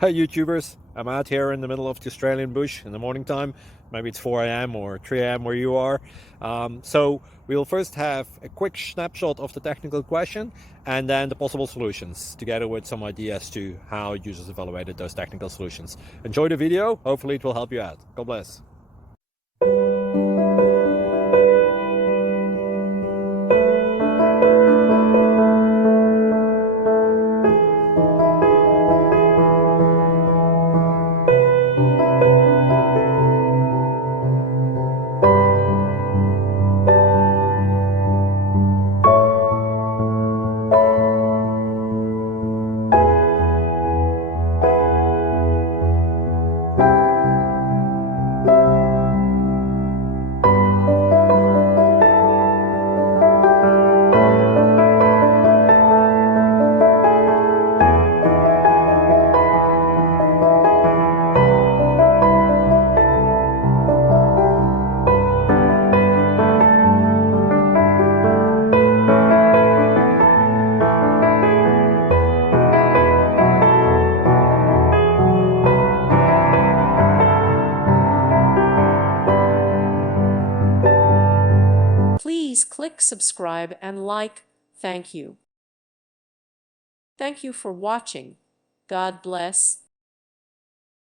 Hey YouTubers, I'm out here in the middle of the Australian bush in the morning time. Maybe it's 4 a.m. or 3 a.m. where you are. So we'll first have a quick snapshot of the technical question and then the possible solutions, together with some ideas to how users evaluated those technical solutions. Enjoy the video, hopefully it will help you out. God bless. Please click subscribe and like. Thank you. Thank you for watching. God bless.